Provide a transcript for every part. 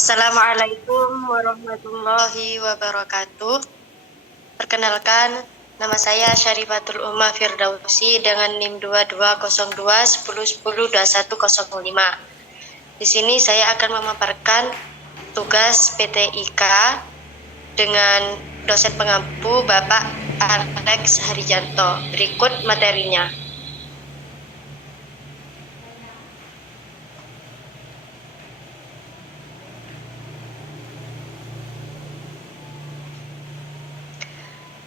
Assalamualaikum warahmatullahi wabarakatuh. Perkenalkan, nama saya Syarifatul Ummah Firdausi dengan NIM 220210102105. Di sini saya akan memaparkan tugas PTIK dengan dosen pengampu Bapak Alex Harijanto. Berikut materinya.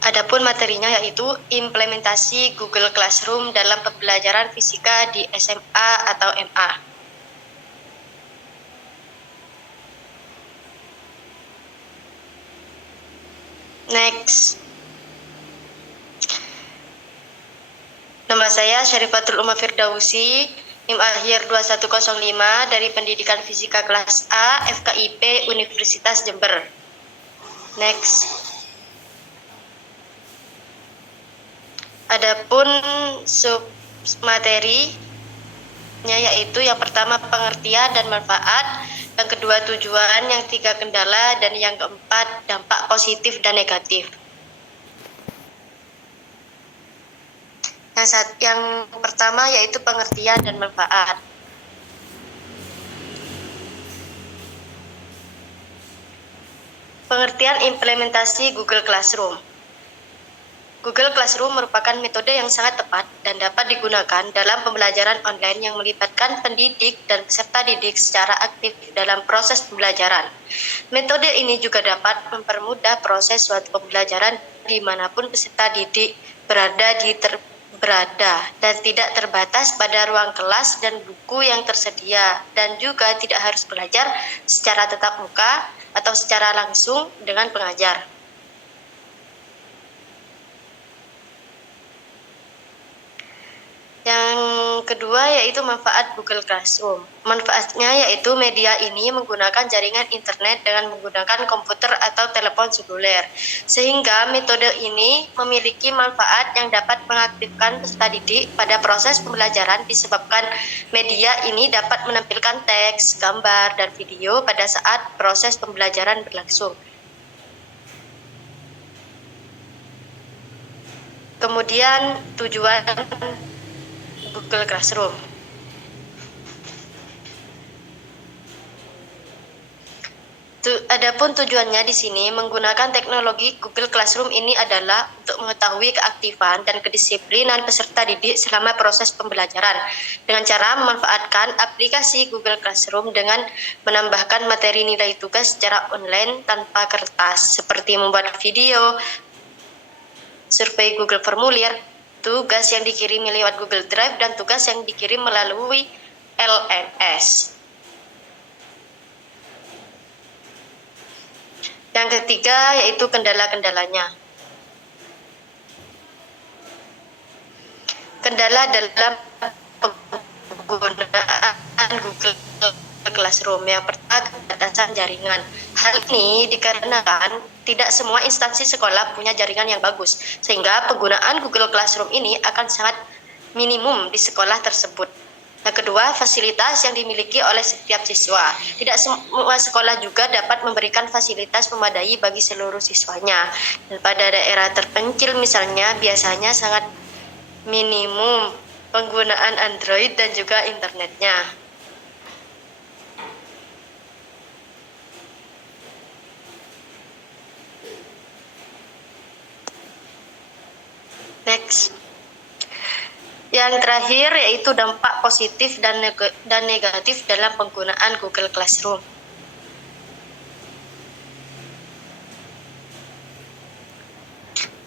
Adapun materinya yaitu implementasi Google Classroom dalam pembelajaran fisika di SMA atau MA. Next. Nama saya Syarifatul Ummah Firdausi, NIM akhir 2105 dari Pendidikan Fisika kelas A, FKIP Universitas Jember. Next. Adapun submaterinya yaitu yang pertama pengertian dan manfaat, yang kedua tujuan, yang tiga kendala, dan yang keempat dampak positif dan negatif. Yang pertama yaitu pengertian dan manfaat. Pengertian implementasi Google Classroom. Google Classroom merupakan metode yang sangat tepat dan dapat digunakan dalam pembelajaran online yang melibatkan pendidik dan peserta didik secara aktif dalam proses pembelajaran. Metode ini juga dapat mempermudah proses suatu pembelajaran dimanapun peserta didik berada dan tidak terbatas pada ruang kelas dan buku yang tersedia, dan juga tidak harus belajar secara tatap muka atau secara langsung dengan pengajar. Yang kedua yaitu manfaat Google Classroom. Manfaatnya yaitu media ini menggunakan jaringan internet dengan menggunakan komputer atau telepon seluler, sehingga metode ini memiliki manfaat yang dapat mengaktifkan peserta didik pada proses pembelajaran disebabkan media ini dapat menampilkan teks, gambar, dan video pada saat proses pembelajaran berlangsung. Kemudian tujuan Google Classroom. Adapun tujuannya di sini menggunakan teknologi Google Classroom ini adalah untuk mengetahui keaktifan dan kedisiplinan peserta didik selama proses pembelajaran dengan cara memanfaatkan aplikasi Google Classroom dengan menambahkan materi nilai tugas secara online tanpa kertas seperti membuat video, survei Google Formulir, tugas yang dikirim lewat Google Drive, dan tugas yang dikirim melalui LMS. Yang ketiga yaitu kendala-kendalanya. Kendala dalam penggunaan Google Classroom. Yang pertama, keterbatasan jaringan. Hal ini dikarenakan tidak semua instansi sekolah punya jaringan yang bagus, sehingga penggunaan Google Classroom ini akan sangat minimum di sekolah tersebut. Yang kedua, fasilitas yang dimiliki oleh setiap siswa. Tidak semua sekolah juga dapat memberikan fasilitas memadai bagi seluruh siswanya. Dan pada daerah terpencil misalnya, biasanya sangat minimum penggunaan Android dan juga internetnya. Next. Yang terakhir yaitu dampak positif dan negatif dalam penggunaan Google Classroom.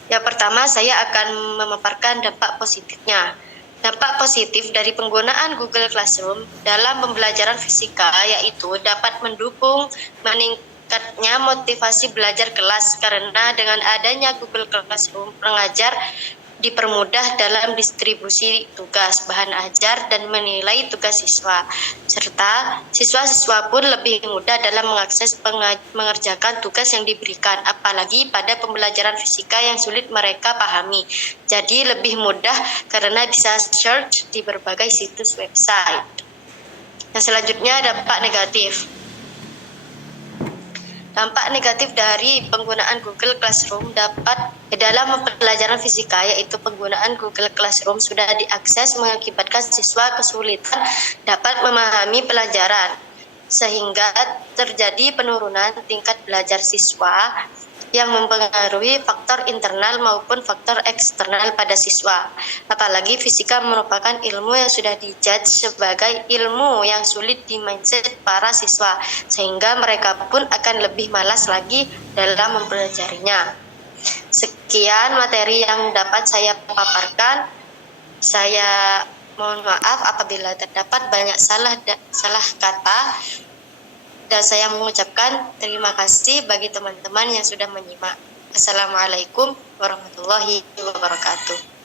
Yang pertama, saya akan memaparkan dampak positifnya. Dampak positif dari penggunaan Google Classroom dalam pembelajaran fisika yaitu dapat mendukung meningkatnya motivasi belajar kelas, karena dengan adanya Google Classroom, pengajar dipermudah dalam distribusi tugas, bahan ajar, dan menilai tugas siswa, serta siswa-siswa pun lebih mudah dalam mengakses mengerjakan tugas yang diberikan, apalagi pada pembelajaran fisika yang sulit mereka pahami. Jadi lebih mudah karena bisa search di berbagai situs website. Yang selanjutnya dampak negatif. Dampak negatif dari penggunaan Google Classroom dalam pembelajaran fisika, yaitu penggunaan Google Classroom sudah diakses mengakibatkan siswa kesulitan dapat memahami pelajaran, sehingga terjadi penurunan tingkat belajar siswa yang mempengaruhi faktor internal maupun faktor eksternal pada siswa. Apalagi fisika merupakan ilmu yang sudah dijudge sebagai ilmu yang sulit di mindset para siswa, sehingga mereka pun akan lebih malas lagi dalam mempelajarinya. Sekian materi yang dapat saya paparkan. Saya mohon maaf apabila terdapat banyak salah kata, dan saya mengucapkan terima kasih bagi teman-teman yang sudah menyimak. Assalamualaikum warahmatullahi wabarakatuh.